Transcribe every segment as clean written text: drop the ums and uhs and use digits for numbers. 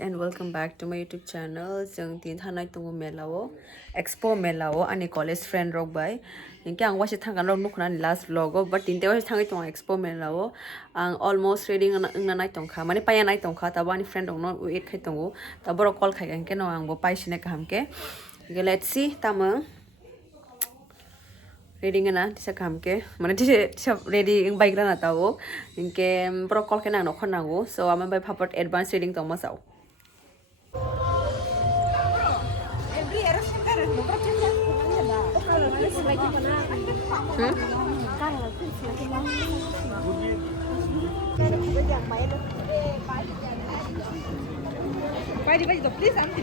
And welcome back to my YouTube channel. Jeng tin thanai tungu melao expo melao ani college friend rok bai inke ang wasi thangan rok nukna last vlog but tinte wasi thangai tungu expo melao ang almost reading na nai tongkha mane paya nai tongkha tabo ani friend rok no wait khai tungu tabo call khai ganke no ang bo paisine kahamke let's see tama reading na tisa kamke mane tisa ready ing bike na tawo inke bro call kena no khonago so ama by phapat advanced reading tongma sao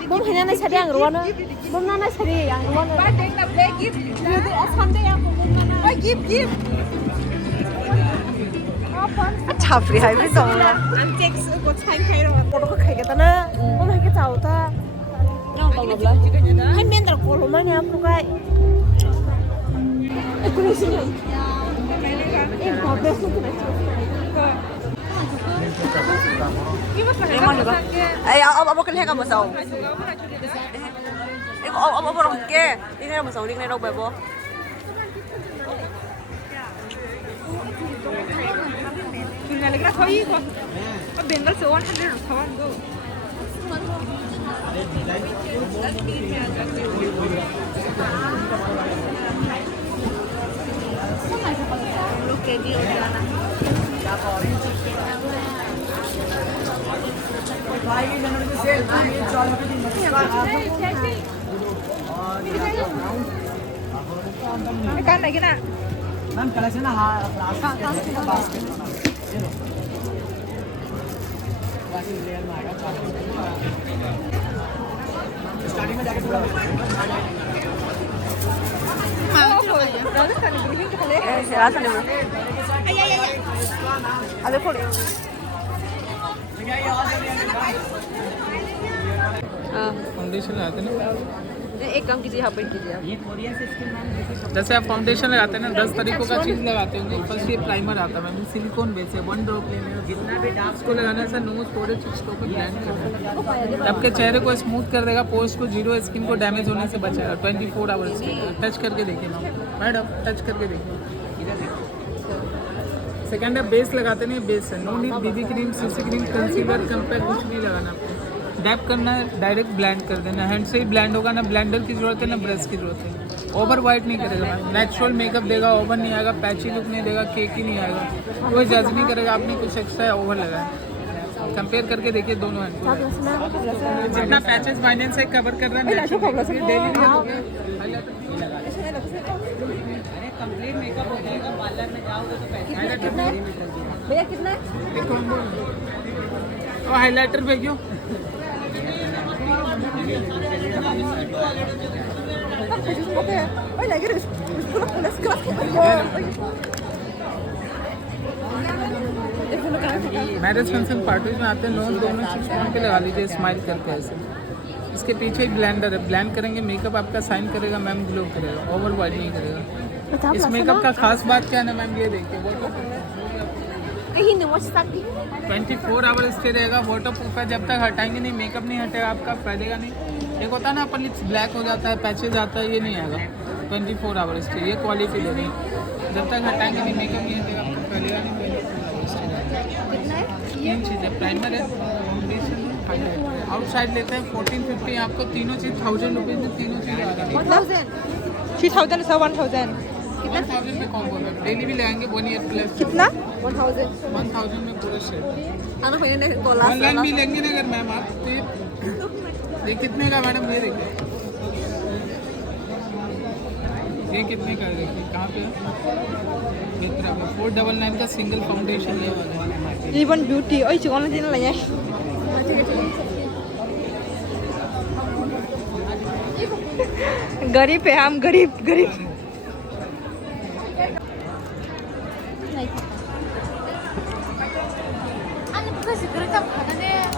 Bom hina na sari ang ruwan na. Bom na sari ang ruwan na. Give. अच्छा free highway जाऊंगा I'm text को छान खाइ रहा Kodo ka khai ka na. Bom hai ka chau ta. Nang tong nabla Hai men dar ko lo ma ni apu kai. Emang juga apa kan heka masau apa orang ke ini kan masau ini kan rok bebo Bila lagi nak koi ko. Bengal se 100 kawan go. Look at you Diana. Ikan lagi nak. Ma'am collection ना हाँ basket starting में जाके पूरा राजस्थान में अबे खोल foundation लगाते हैं ना एक काम कीजिए यहाँ पर कीजिए ये कोरियन से स्किन मैम जैसे आप फाउंडेशन लगाते हैं ना 10 तरीकों का चीज़ लगाते होंगे फर्स्ट ये प्राइमर आता है मैम सिलिकॉन बेस है 1 ड्रॉप लेने में जितना भी डार्क को लगाना है नोज फोरहेड चिक्सों को ब्लेंड करना है आपके चेहरे को स्मूथ कर देगा पोस्ट को जीरो स्किन को डैमेज होने से बचेगा 24 आवर्स टच करके देखिए मैडम टच करके देखिए सेकेंड है बेस लगाते नहीं बेस है no need BB cream CC cream concealer compact कुछ नहीं लगाना आपको डैप करना है डायरेक्ट ब्लेंड कर देना हैंड से ही ब्लेंड होगा ना ब्लेंडर की जरूरत है ना ब्रश की जरूरत है ओवर वाइट नहीं करेगा नेचुरल मेकअप देगा ओवर नहीं आएगा पैची लुक नहीं देगा केक ही नहीं आएगा कोई जज नहीं करेगा आपने कुछ एक्स्ट्रा ओवर लगाया कंपेयर करके देखिए दोनों हैंड जितना पैचेस फाइनेंस से कवर कर रहा है डेली कंप्लीट मेकअप हो जाएगा पार्लर में जाओगे तो भैया कितना है और हाइलाइटर भेजियो मैरिज फंक्शन पार्टीज में आते हैं लोग दोनों चीज फोन पे लगा लीजिए स्माइल करके ऐसे इसके पीछे एक ब्लेंडर है ब्लेंड करेंगे मेकअप आपका साइन करेगा मैम ग्लो करेगा ओवर वाइट नहीं करेगा इस मेकअप का खास बात क्या है ना मैम ये देखिए कहीं नहीं वॉच सकती 24 आवर स्टे रहेगा वाटर प्रूफ है जब तक हटाएंगे नहीं मेकअप नहीं हटेगा आपका फैलेगा नहीं एक होता है ना अपन लिप्स ब्लैक हो जाता है पैचेज आता है ये नहीं आएगा 24 आवर स्टे ये क्वालिटी दे रही है जब तक हटाएंगे नहीं मेकअप नहीं हटेगा आपका फैलेगा नहीं तीन चीज़ें प्राइमर है फाउंडेशन हाईलाइट आउटसाइड लेते हैं 1450 आपको तीनों चीज़ 1000 रुपीज़ में तीनों चीज़ आ जाएगी 3000 से 1000 1000 में कॉम्बो है डेली भी लगाएंगे 1 ईयर प्लस कितना 1000 में पूरा सेट अनु भैया ने बोला ऑनलाइन भी लेंगे ना अगर मैम आप तो ये कितने का मैडम ये देखिए ये कितने का है देखिए कहाँ पे है मित्रा में 499 का सिंगल फाउंडेशन ये वाला है Even beauty oi chon din la nya गरीब है हम गरीब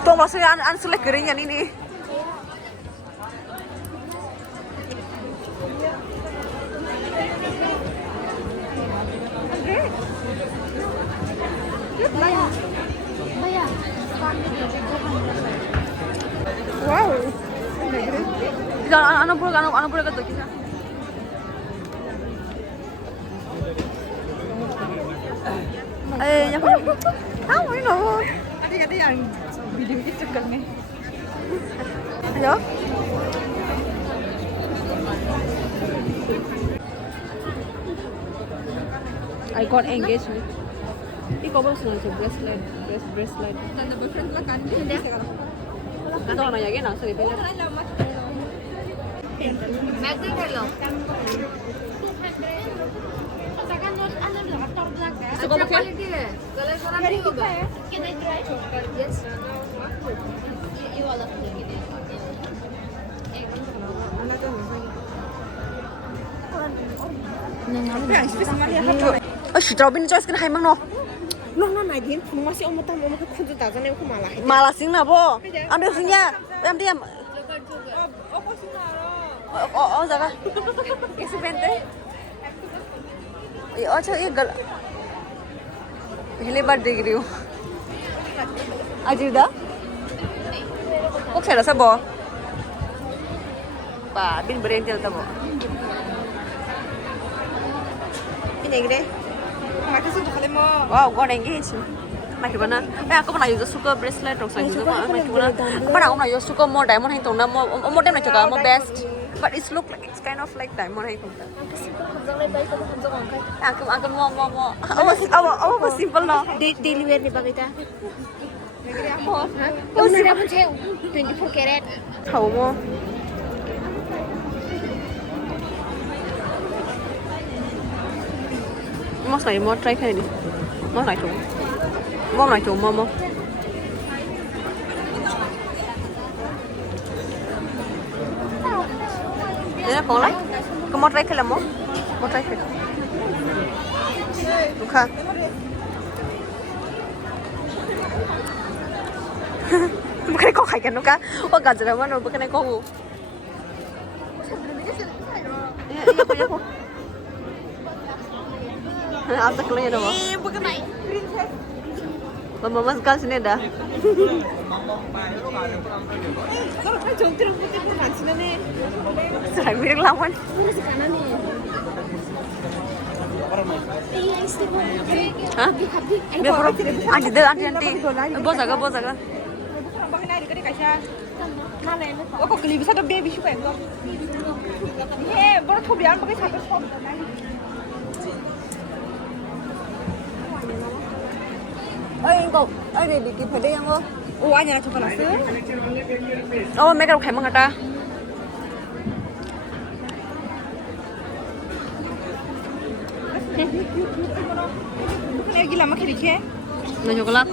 तो maksudnya an selek geringnya ini Iga ano pura ka to kisa. Eh, nyako. Ah, mo no. Ada yang video ini cekal nih. Ayo. I got engaged. Ikaw ba gusto ng bracelet? Tanda boyfriend lah kan? Hindi. Ito ka nanyagin na, sige pala. Magdi hello. Gusto ko bakit? Kalau suara ni juga. Kita try. Yes. You all of them. 씨, 저빈 choice kan hai mang no. Lo này đến phun hoa sẽ ôm một tấm ôm cái khuôn cho ta cho nên không mà lại. Malah sing na bo. Ambil singnya. Am diam. Oh, jaga. Isi bente. ये अच्छा ये पहली बार देख रही हूँ अजीदा कौन सा रसा बो पा बिन ब्रेन चलता बो ini gede Maka sih bukan mau. wow gue engage macam mana aku pernah juga suka bracelet rok saya juga macam mana aku pernah juga suka mau diamond hai tuh na mau diamond juga mau best but it's look like it's kind of like diamond hai tuh aku mau apa simple no Daily wear ni bagai ta. Oh, ni pun cewek 24 karat. tahu mau mos này mau try cái này đi mos này chủ mau đây là con lấy có mau try cái là mau try cái ok bukan kau kayak kan wah gak jelas mana bukan kau iya kok Atas keluarnya dong. Bukan main. Mama sekali sini dah. Kalau kan jongkir putih pun nanti nih. Serang miring lawan. Mana sekarang ni? Iya istimewa. Hah? Biar pro. Anti. Bos agak. Bukan bahin air kan kasih. Mana ini? Oh kok kelihatan ada baby sih kan? Baru tuh biar pakai satu phone. I거. Đây đi kịp phải đi không? Oh, anh là chụp là sữa. Mấy cái khai măng ta. Bukan lagi lama kiri ke? Nó coklat.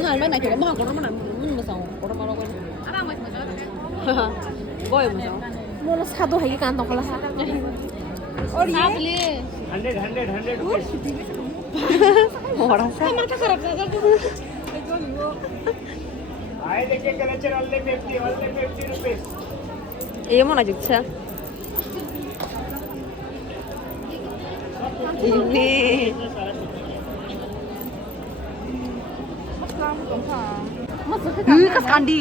Nggak, mana coba mah kalau mana masang, kalau malu kan. Boy masang. Mana satu lagi kantong kelas. Oh iya. 100 rupees. Orang sah. आए देखिए collection only 50 rupees. Iya mau najik sih. Ini. Kas kandi.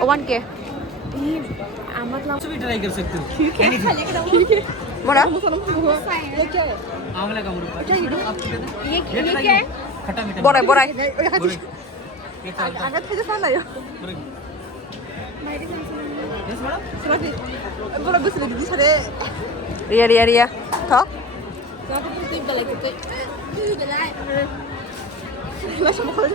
1K. Amat lah. कुछ भी try कर सकते हो Mana? आंवला का मुरब्बा Ini ke? खट्टा मीठा Borai. ये क्या होता Agak aja sana ya. है yes madam Silahkan. Boleh bus lagi di sana. Ria. Toh? Aku pun tiba lagi tu. Belai. Macam mana?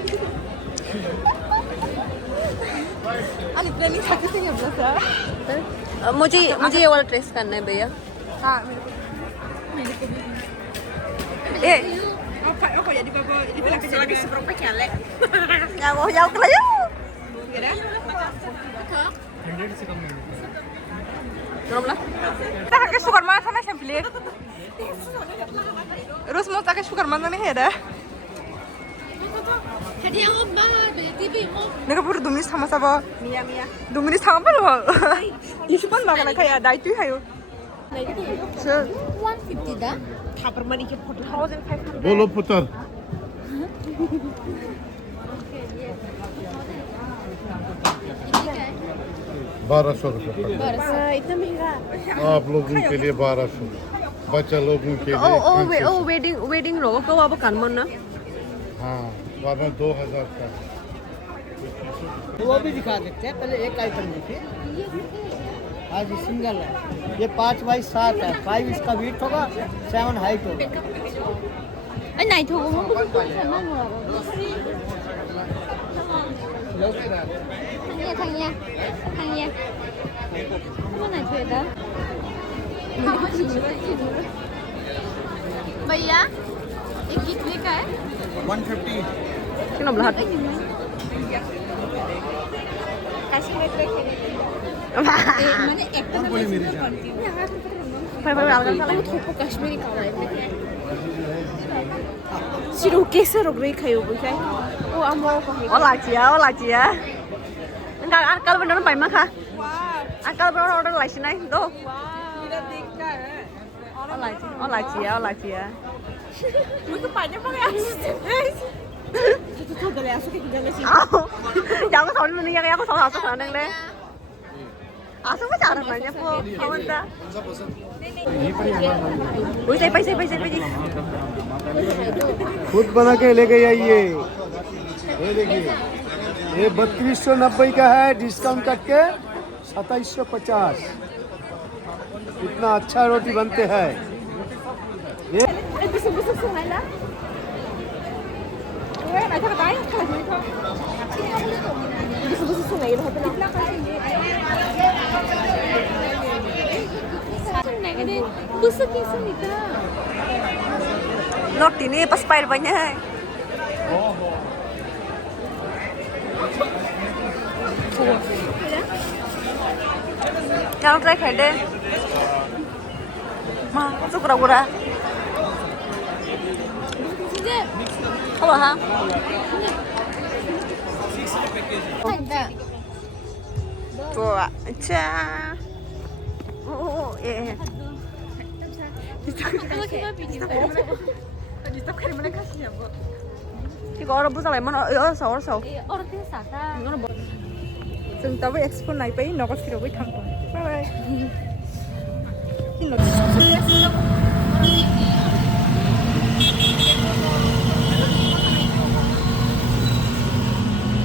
Ani planning sakit sih ya berasa. मुझे ये वाला dress करना है भैया हाँ eh apa ya di bawah di belakang jadi seberapa kali jauh ke lah 100 से कम नहीं belum lah kita pakai sukar mana sana saya pilih terus mau pakai sukar mana nih ya dah Hadiah apa? Beli TV mo. 내가 바로 눈이 삼아서 봐 Mia 눈이 삼아 봐 이슈만 막아나 가야 나이트 하요 150 dah. बोलो पुत्र 1200 रुपये आप लोगों के लिए 1200 बच्चा लोगों के लिए वेडिंग लोगों को अब कान मन ना हाँ वरना 2000 का वो भी दिखा देते हैं पहले एक आइटम देखिए आज ये सिंगल है ये 5 बाई 7 है 5 इसका वेट होगा 7 हाइट होगा Anh này thuộc không có khả năng rồi. Thằng nha. Cái này thuê đó. भैया ये कितने का है 150 cái nồng lật मैंने एक phải algan kala को कश्मीरी काला है Siro कैसे रोक रही खायो बुझाई वो अमो को है olah chia enggak akal bener pai mah kah akal bener order lai sini tuh olah chia मुझे पानी में गया तो गले आसो के गले सी jangan kau soalnya mending aku soal sana deh asal macam mana nanya po kawan dah Ui, पैसे खुद बना के ले गई है ये देखिए ये 3290 का है डिस्काउंट कट के 2750 इतना अच्छा रोटी बनते हैं ये busuk sungai lah 왜 나 저거 나이 칼 busuk sungai itu hotel ini busuk कैसे निकला Not ini pas pair banyak Jangan try kade Ma, masuk kura-kura Apa ha? Tuh, aja Oh, iya Distab kali mana kasih ya bu Iku orang busa lemon, orso और ते साथा जों दाबो expo नायबाय नगरसिरावबो थांबाय bye bye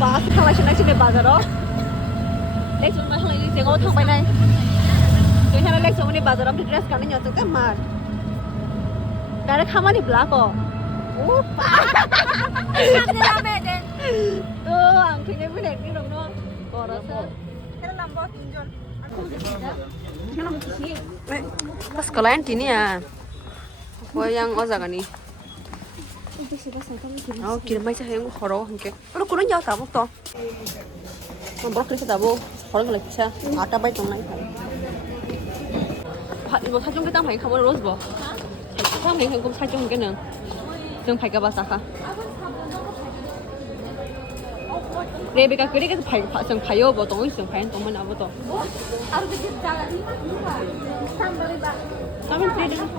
Bahas थांलाय sini बाजाराव lecture मा थांलाय जेगाव थांबाय नाय जों थांना लेक्चर नि बाजाराव ड्रेस गाननो न्याव जों मार डाइरेक्ट खामानि block Opa tuh angkanya bener nih dong no korosnya Kira nambah tunjon pas kalian gini ya gua yang oza kan nih oh kirim aja yang horo hengke udah kurang jauh tabuk toh membrok kerja tabuk orang lagi bisa ada baik dong naik ibu 사준 게 땅 가면 로즈 뭐 사람 내 현금 사준 게는 좀 발가 봐서 레베가 그리게서 좀 가요 뭐 동이 좀 가는 동만 아무도 harus dikit jalan sambal ba kami tidak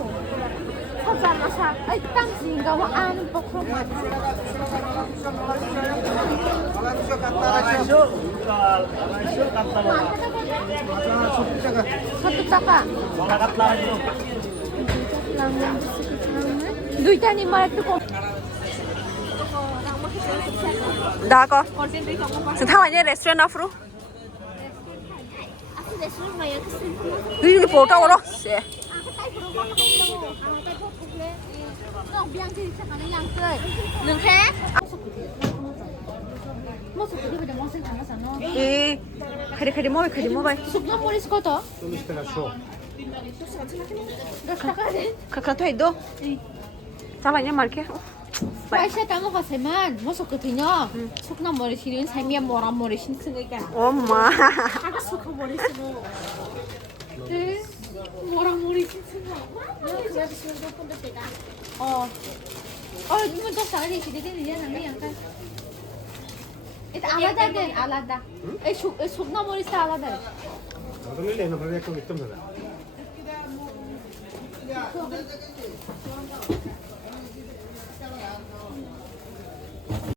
Pasal masa ay tang singa wa an pokok satu taka duita ni marat tu kok dah kok setelah ini restoran afro aku restoran maya kesini ini foto orang sih Nong biang thì chắc là yang tươi. Đừng khé. Một số cái món sinh thắng sao nó. 이 카리 뭐 봐. Sukna polis ko to. 카카토 해도. 잘하냐 말게. Phải sẽ tao có phải man, một số cái thứ nhỏ. Sukna polis ini saya mia moram polis ini sengaja. 엄마. Aku suka polis itu. Moram polis itu. Oh, ini tuh salah di sini dia nanti yang kan. Itu alada deh, alada. Sukna polis alada. लेना पड़ेगा एकदम হবে